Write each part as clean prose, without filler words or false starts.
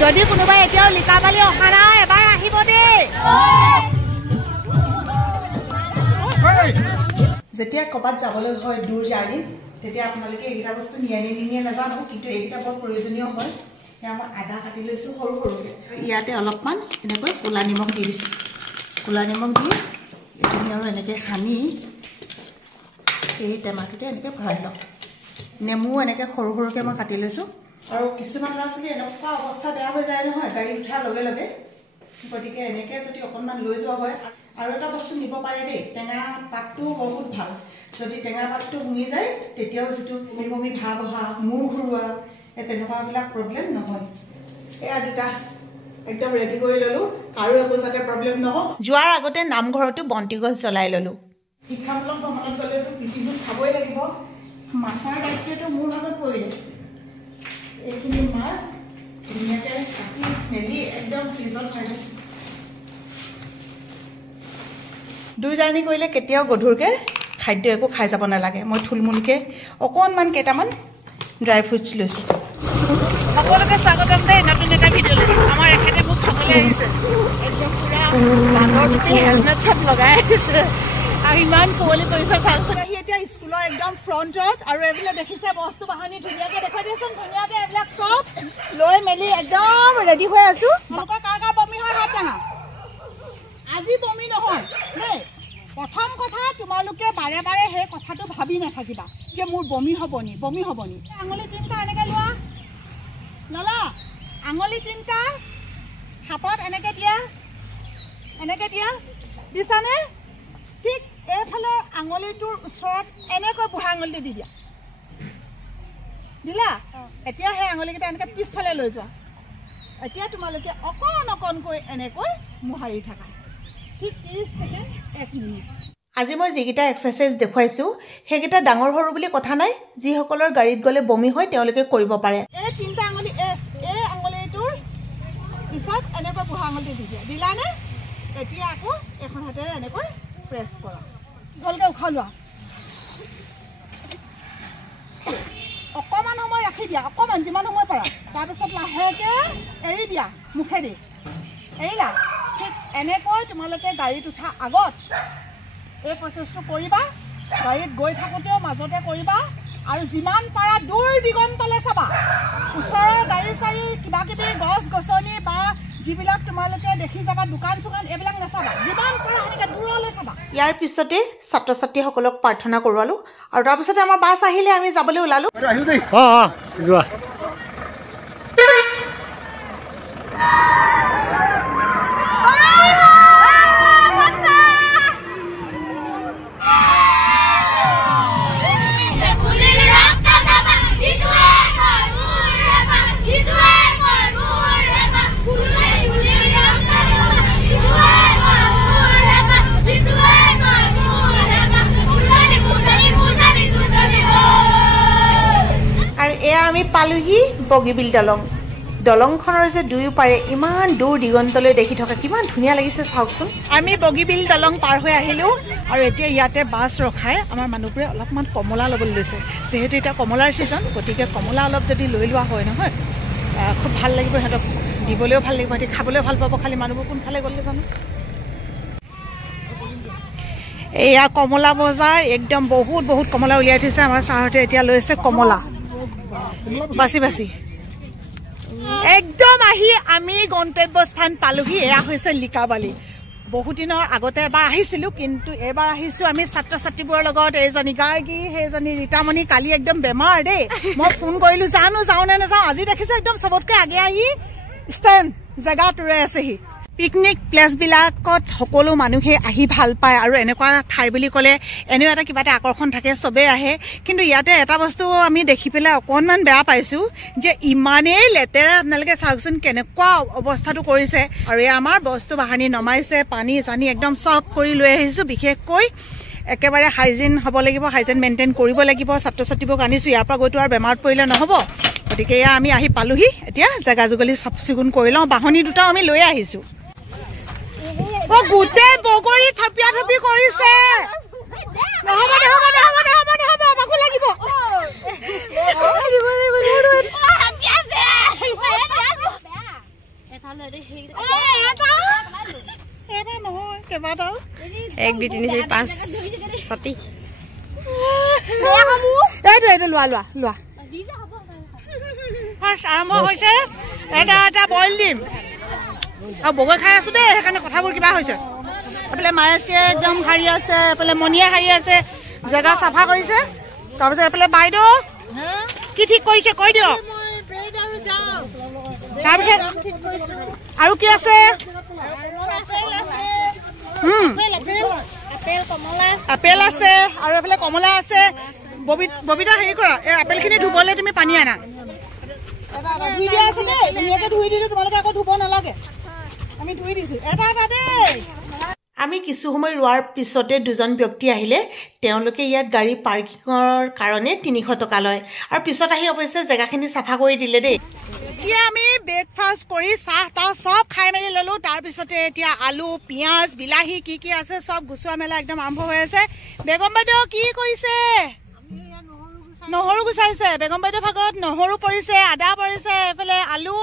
যদি কোনোবাই এতিয়াও লিকাবালি অহা নাই এবাৰ আহিব দেই যেতিয়া কবাত যাবলৈ হয় দূৰ জাৰ্নি তেতিয়া আপোনালোকে এইটা বস্তু নিয়ে নাজানো কিন্তু এইটা বহুত প্ৰয়োজনীয় হয় মই আদা কাটি লৈছো সৰু সৰুকে ইয়াতে অলপমান এনেকৈ কোলা নিমখ দি দিছো কোলা নিমখ দি এখিনি আৰু এনেকৈ হানি এই টেমাটোতে এনেকৈ ভৰাই লওঁ নেমু এনেকৈ সৰু সৰুকে মই কাটি লৈছো আৰু কিছুমান ৰাস্তাতে এনেকুৱা অৱস্থা বেয়া হৈ যায় নহয় গাড়ী উঠাৰ লগে লগে গতিকে এনেকৈ যদি অকণমান লৈ যোৱা হয় আৰু এটা বস্তু নিব পাৰে দেই টেঙা পাতটো বহুত ভাল যদি টেঙা পাতটো ভুঙি যায় তেতিয়াও যিটো বমি ভাৱ অহা মূৰ ঘূৰোৱা তেনেকুৱাবিলাক প্ৰব্লেম নহয় এয়া দুটা একদম ৰেডি কৰি ল'লোঁ আৰু একো যাতে প্ৰব্লেম নহওক যোৱাৰ আগতে নামঘৰতো বন্তি গছ জ্বলাই ল'লোঁ শিক্ষামূলক ভ্ৰমণত গ'লেতো পিঠিবোৰ খাবই লাগিব মাছৰ দায়িত্বটো মোৰ লগত পৰিলে এইখিনি মাছ ধুনীয়াকৈ কাটি মেলি একদম ফ্ৰিজত ভৰাই থৈছোঁ দূৰ জাৰ্নি কৰিলে কেতিয়াও গধুৰকৈ খাদ্য একো খাই যাব নালাগে মই থুলমূলকৈ অকণমান কেইটামান ড্ৰাই ফ্ৰুটছ লৈছোঁ সকলোকে স্বাগতম দেই নতুন এটা ভিডিঅ'লৈ আমাৰ এখেতে মোক খাবলৈ আহিছে একদম পূৰা ডাঙৰ গোটেই হেলমেট চব লগাই আহিছে আৰু ইমান কুঁৱলী কৰিছে চাওকচোন আহি এতিয়া স্কুলৰ একদম ফ্ৰণ্টত আৰু এইবিলাক দেখিছে বস্তু বাহানি ধুনীয়াকৈ দেখাই দিয়েচোন ধুনীয়াকৈ এইবিলাক চব লৈ মেলি একদম ৰেডি হৈ আছোঁ তোমালোকৰ কাৰ কাৰ বমি হয় হাত ডাঙা আজি বমি নহয় দেই প্ৰথম কথা তোমালোকে বাৰে বাৰে সেই কথাটো ভাবি নাথাকিবা যে মোৰ বমি হ'ব নি আঙুলি তিনিটা এনেকৈ লোৱা ললা আঙুলি তিনিটা হাতত এনেকৈ দিয়া দিছানে ঠিক এইফালৰ আঙুলিটোৰ ওচৰত এনেকৈ বুঢ়া আঙুলিটো দি দিয়া দিলা এতিয়া সেই আঙুলিকেইটা এনেকৈ পিছফালে লৈ যোৱা এতিয়া তোমালোকে অকণকৈ এনেকৈ মোহাৰি থাকা ঠিক 30 ছেকেণ্ড 1 মিনিট আজি মই যিকেইটা এক্সাৰচাইজ দেখুৱাইছোঁ সেইকেইটা ডাঙৰ সৰু বুলি কথা নাই যিসকলৰ গাড়ীত গ'লে বমি হয় তেওঁলোকে কৰিব পাৰে এই তিনিটা আঙুলি এই আঙুলিটোৰ পিছত এনেকৈ বুঢ়া আঙুলিটো দি দিয়া দিলানে এতিয়া আকৌ এখন হাতেৰে এনেকৈ প্ৰেছ কৰা ভালকৈ উশাহ লোৱা অকণমান সময় ৰাখি দিয়া অকণমান যিমান সময় পাৰা তাৰপিছত লাহেকৈ এৰি দিয়া মুখেদি এৰিলা ঠিক এনেকৈ তোমালোকে গাড়ীত উঠা আগত এই প্ৰচেছটো কৰিবা গাড়ীত গৈ থাকোঁতেও মাজতে কৰিবা আৰু যিমান পাৰা দূৰ দিগন্তলৈ চাবা ওচৰৰ গাড়ী চাৰি কিবা কিবি গছ গছনি বা যিবিলাক তোমালোকে দেখি যাবা দোকান চোকান এইবিলাক নাচাবা যিমান পাৰা সেনেকৈ দূৰলৈ চাবা ইয়াৰ পিছতে ছাত্ৰ ছাত্ৰীসকলক প্ৰাৰ্থনা কৰোৱালোঁ আৰু তাৰপিছতে আমাৰ বাছ আহিলে আমি যাবলৈ ওলালোঁ যোৱা আমি পালোহি বগীবিল দলংখনৰ যে দুয়োপাৰে ইমান দূৰ দিগন্তলৈ দেখি থকা কিমান ধুনীয়া লাগিছে চাওকচোন আমি বগীবিল দলং পাৰ হৈ আহিলোঁ আৰু এতিয়া ইয়াতে বাছ ৰখাই আমাৰ মানুহবোৰে অলপমান কমলা ল'বলৈ লৈছে যিহেতু এতিয়া কমলাৰ ছিজন গতিকে কমলা অলপ যদি লৈ লোৱা হয় নহয় খুব ভাল লাগিব সিহঁতক দিবলৈও ভাল লাগিব সিহঁতি খাবলৈও ভাল পাব খালি মানুহবোৰ কোনফালে গ'লে জানো এয়া কমলা বজাৰ একদম বহুত কমলা উলিয়াই থৈছে আমাৰ ছাৰহঁতে এতিয়া লৈছে কমলা বাছি একদম আহি আমি গন্তব্যস্থান পালোহি এয়া হৈছে লিকাবালি বহুত দিনৰ আগতে এবাৰ আহিছিলোঁ কিন্তু এইবাৰ আহিছোঁ আমি ছাত্ৰ ছাত্ৰীবোৰৰ লগত এইজনী গাৰ্গী সেইজনী ৰীতামণি কালি একদম বেমাৰ দেই মই ফোন কৰিলোঁ যাওঁ নে নাযাওঁ আজি দেখিছোঁ একদম চবতকৈ আগে আহি ষ্টেণ্ড জেগাত ৰৈ আছেহি পিকনিক প্লেচবিলাকত সকলো মানুহে আহি ভাল পায় আৰু এনেকুৱা ঠাই বুলি ক'লে এনেও এটা কিবা এটা আকৰ্ষণ থাকে চবেই আহে কিন্তু ইয়াতে এটা বস্তু আমি দেখি পেলাই অকণমান বেয়া পাইছোঁ যে ইমানেই লেতেৰা আপোনালোকে চাওকচোন কেনেকুৱা অৱস্থাটো কৰিছে আৰু এই আমাৰ বস্তু বাহানি নমাইছে পানী চানী একদম চব কৰি লৈ আহিছোঁ বিশেষকৈ একেবাৰে হাইজিন হ'ব লাগিব হাইজিন মেইনটেইন কৰিব লাগিব ছাত্ৰ ছাত্ৰীবোৰক আনিছোঁ ইয়াৰ পৰা গৈতো আৰু বেমাৰত পৰিলে নহ'ব গতিকে এয়া আমি আহি পালোহি এতিয়া জেগা জোগলি চাফ চিকুণ কৰি লওঁ বাহনি দুটাও আমি লৈ আহিছোঁ গোটেই বগৰী থপিয়া থপি কৰিছে 1 2 3 4 5 6টি এইটো লোৱা লোৱা লোৱা ফাৰ্ষ্ট আৰম্ভ হৈছে এটা বইল দিম আৰু বগৈ খাই আছো দেই সেইকাৰণে কথাবোৰ কিবা হৈছে এফালে মায়েকে একদম হাৰি আছে এফালে মণিয়ে হাৰি আছে জেগা চাফা কৰিছে তাৰপিছত এফালে বাইদেউ কি ঠিক কৰিছে কৈ দিয়ক তাৰপিছত আৰু কি আছে আপেল আছে আৰু এফালে কমলা আছে ববিতা হেৰি কৰা এই আপেলখিনি ধুবলৈ তুমি পানী আনা ধুই দিয়া আছে দেই ধুনীয়াকৈ ধুই দিছোঁ তোমালোকে আকৌ ধুব নালাগে আমি ধুই দিছোঁ এটা দেই আমি কিছু সময় ৰোৱাৰ পিছতে দুজন ব্যক্তি আহিলে তেওঁলোকে ইয়াত গাড়ী পাৰ্কিঙৰ কাৰণে 300 টকা লয় আৰু পিছত আহি অৱশ্যে জেগাখিনি চাফা কৰি দিলে দেই এতিয়া আমি ব্ৰেকফাষ্ট কৰি চাহ তাহ সব খাই মেলি ল'লোঁ তাৰপিছতে এতিয়া আলু পিঁয়াজ বিলাহী কি আছে সব গুচোৱা মেলা একদম আৰম্ভ হৈ আছে বেগম বাইদেউ কি কৰিছে নহৰু গুচাইছে বেগম বাইদেউ ভাগত নহৰু পৰিছে আদা পৰিছে এফালে আলু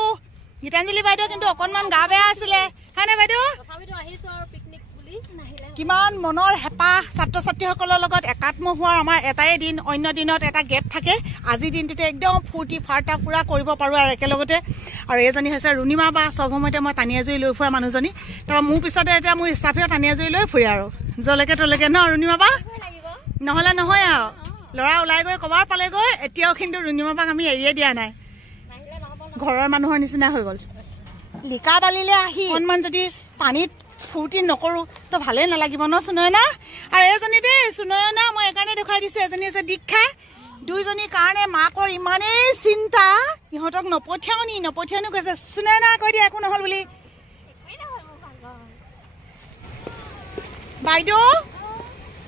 গীতাঞ্জলি বাইদেউ কিন্তু অকণমান গা বেয়া আছিলে হয়নে বাইদেউ কিমান মনৰ হেঁপাহ ছাত্ৰ ছাত্ৰীসকলৰ লগত একাত্ম হোৱাৰ আমাৰ এটাই দিন অন্য দিনত এটা গেপ থাকে আজি দিনটোতে একদম ফূৰ্তি ফাৰ্তা পুৰা কৰিব পাৰোঁ আৰু একেলগতে আৰু এজনী হৈছে ৰুণিমা বা চব সময়তে মই টানি আজৰি লৈ ফুৰা মানুহজনী তাৰপৰা মোৰ পিছতে এতিয়া মোৰ ষ্টাফেও টানি আজৰি লৈ ফুৰে আৰু যলৈকে তলৈকে ন ৰুণিমা বা নহ'লে নহয় আৰু ল'ৰা ওলাই গৈ কবাৰ পালেগৈ এতিয়াও কিন্তু ৰুণিমা বাক আমি এৰিয়ে দিয়া নাই ঘৰৰ মানুহৰ নিচিনা হৈ গ'ল লিকা বালিলে আহি অকণমান যদি পানীত ফূৰ্তি নকৰোঁ তো ভালেই নালাগিব ন সুনয়না আৰু এজনী দেই সুনয়না মই এইকাৰণে দেখুৱাই দিছোঁ এজনী আছে দীক্ষা দুইজনীৰ কাৰণে মাকৰ ইমানেই চিন্তা ইহঁতক নপঠিয়াওনি কৈছে সুনয়না কৈ দিয়া একো নহ'ল বুলি বাইদেউ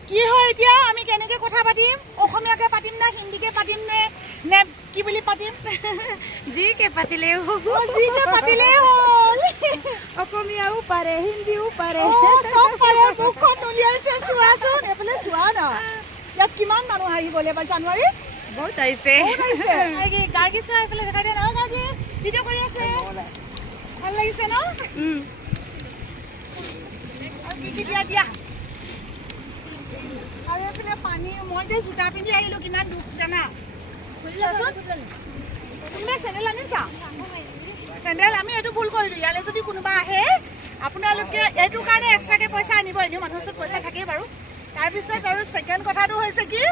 কি হয় এতিয়া আমি কেনেকৈ কথা পাতিম অসমীয়াকৈ পাতিম নে হিন্দীকৈ পাতিম নে কি বুলি পাতিম জিকে পাতিলেও হ'ব অসমীয়াও পাৰে হিন্দীও পাৰে চব পাৰে মুখখন উলিয়াইছে চোৱাচোন এইফালে চোৱা ন ইয়াত কিমান মানুহ আহি গ'ল এবাৰ জানুৱাৰী বহুত আহিছে গাৰ্গী চোৱা এইফালে দেখাই দিয়া নহয় গাৰ্গী ভিডিঅ' কৰি আছে ভাল লাগিছে ন আৰু কি দিয়া আৰু এইফালে পানী মই যে জোতা পিন্ধি আহিলোঁ কিমান দুখ জানা কোনোবাই চেণ্ডেল আনিছা চেণ্ডেল আমি এইটো ভুল কৰিলোঁ ইয়ালৈ যদি কোনোবা আহে আপোনালোকে এইটোৰ কাৰণে এক্সট্ৰাকৈ পইচা আনিব এনেও মানুহৰ ওচৰত পইচা থাকেই বাৰু তাৰপিছত আৰু ছেকেণ্ড কথাটো হৈছে কি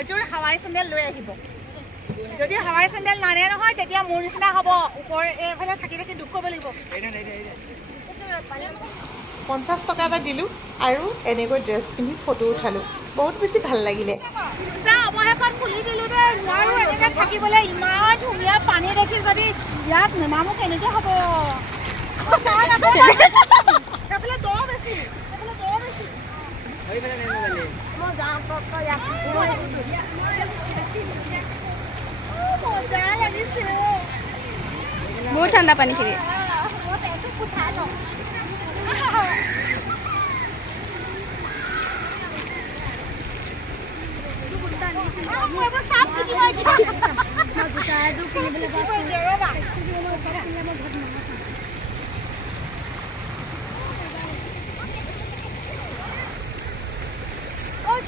এযোৰ হাৱাই চেণ্ডেল লৈ আহিব যদি হাৱাই চেণ্ডেল নানে নহয় তেতিয়া মোৰ নিচিনা হ'ব ওপৰ এইফালে থাকি দুখ কৰিব লাগিব 50 টকা এটা দিলোঁ আৰু এনেকৈ ড্ৰেছ পিন্ধি ফটো উঠালোঁ বহুত বেছি ভাল লাগিলে অৱশেষত খুলি দিলোঁ দেই নোৱাৰোঁ এনেকৈ থাকিবলৈ ইমান ধুনীয়া পানী দেখি যদি ইয়াত নেনামো কেনেকৈ হ'ব এইফালে দ বেছি মজা লাগিছে বহুত ঠাণ্ডা পানীখিনি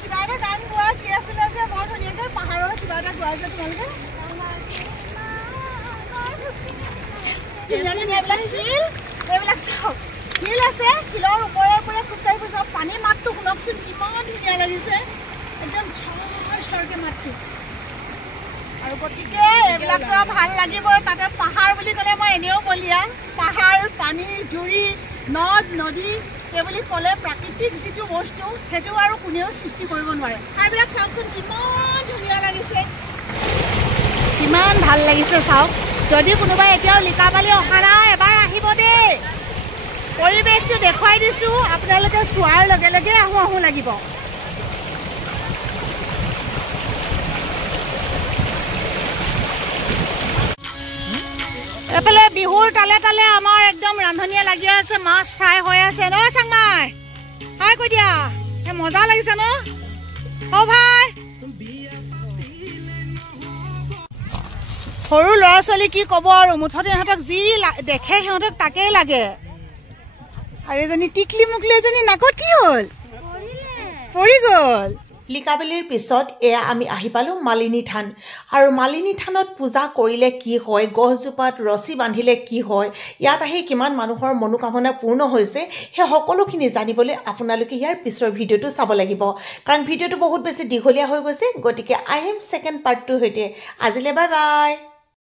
কিবা এটা গান গোৱা কি আছিলে যে বৰ ধুনীয়াকৈ পাহাৰৰ কিবা এটা গোৱা যে তোমালোকে এইবিলাক চাওক শিল আছে শিলৰ ওপৰে খোজকাঢ়ি ফুৰিছে পানী মাতটো শুনকচোন কিমান ধুনীয়া লাগিছে একদম চৰকে মাতটো আৰু গতিকে এইবিলাকতো ভাল লাগিবই তাতে পাহাৰ বুলি ক'লে মই এনেও বলিয়া পাহাৰ পানী জুৰি নদ নদী এইবুলি ক'লে প্ৰাকৃতিক যিটো বস্তু সেইটো আৰু কোনেও সৃষ্টি কৰিব নোৱাৰে ঠাইবিলাক চাওকচোন কিমান ধুনীয়া লাগিছে কিমান ভাল লাগিছে চাওক যদি কোনোবাই এতিয়াও লিকাবালি অহা নাই এবাৰ আহিব দেই পৰিৱেশটো দেখুৱাই দিছোঁ আপোনালোকে চোৱাৰ লগে লগে আহোঁ লাগিব এফালে বিহুৰ তালে তালে আমাৰ একদম ৰান্ধনীয়ে লাগি আছে মাছ ফ্ৰাই হৈ আছে ন চাংমাই হাই কৈ দিয়া এই মজা লাগিছে ন অ ভাই সৰু ল'ৰা ছোৱালী কি ক'ব আৰু মুঠতে সিহঁতক যি দেখে সিহঁতক তাকেই লাগে আৰু এজনী টিকলি মুকলি এজনী নাকত কি হ'ল পৰি গ'ল লিকাবেলিৰ পিছত এয়া আমি আহি পালোঁ মালিনী থান আৰু মালিনী থানত পূজা কৰিলে কি হয় গছজোপাত ৰছী বান্ধিলে কি হয় ইয়াত আহি কিমান মানুহৰ মনোকামনা পূৰ্ণ হৈছে সেই সকলোখিনি জানিবলৈ আপোনালোকে ইয়াৰ পিছৰ ভিডিঅ'টো চাব লাগিব কাৰণ ভিডিঅ'টো বহুত বেছি দীঘলীয়া হৈ গৈছে গতিকে আহিম ছেকেণ্ড পাৰ্টটোৰ সৈতে আজিলৈ বাই বাই